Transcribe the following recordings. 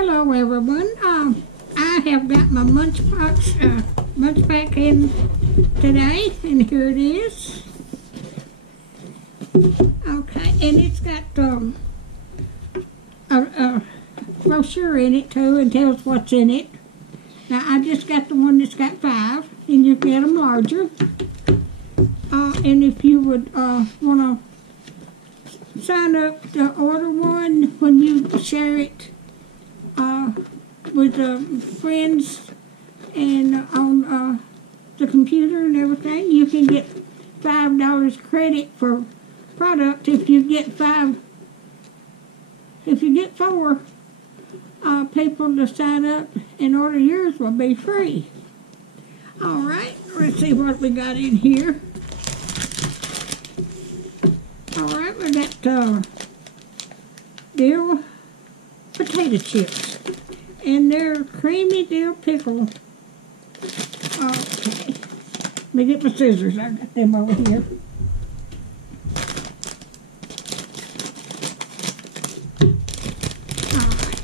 Hello everyone. I have got my MunchPak in today, and here it is. Okay, and it's got a brochure in it too, and tells what's in it. Now I just got the one that's got 5, and you can get them larger. And if you would want to sign up to order one when you share it with friends and on the computer and everything, you can get $5 credit for product if you get 4 people to sign up and order. Yours will be free. All right, let's see what we got in here. All right, we got dill potato chips, and they're creamy dill pickle. Okay, let me get my scissors. I got them over here. All right.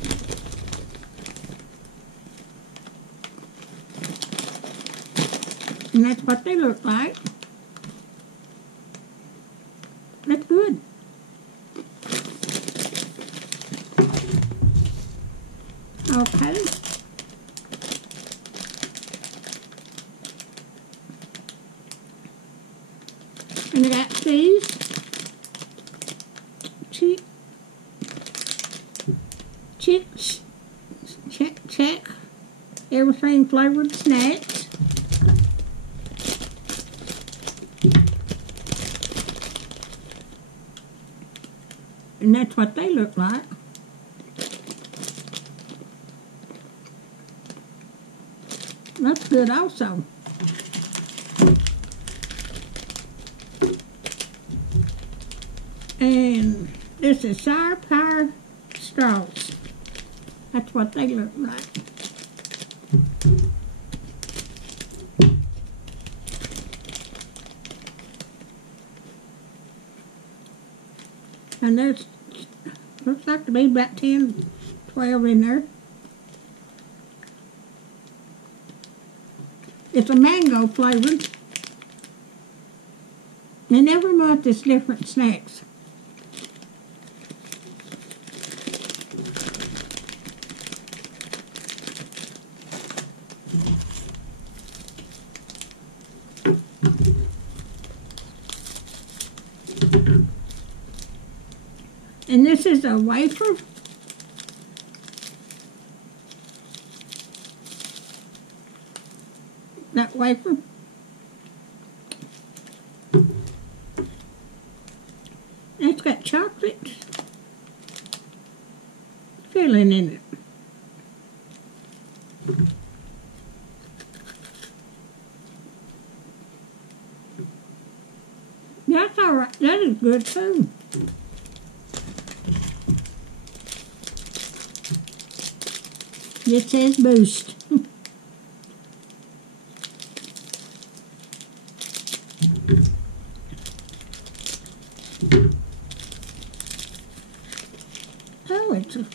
And that's what they look like. That's good. Okay. And I got these check everything flavored snacks. And that's what they look like. That's good also. And this is sour power straws. That's what they look like. And there's, looks like to be about 10, 12 in there. It's a mango flavored. And every month is different snacks. And this is a wafer. That wafer. It's got chocolate filling in it. That's all right. That is good too. It says Boost. Oh, it's a,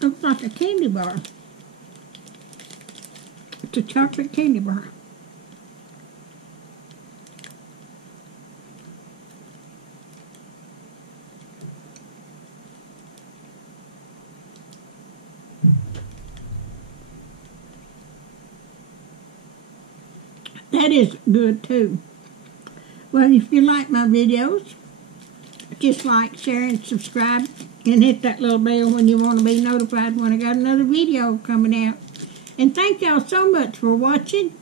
looks like a candy bar. It's a chocolate candy bar. That is good too. Well, if you like my videos, just like, share, and subscribe, and hit that little bell when you want to be notified when I got another video coming out. And thank y'all so much for watching.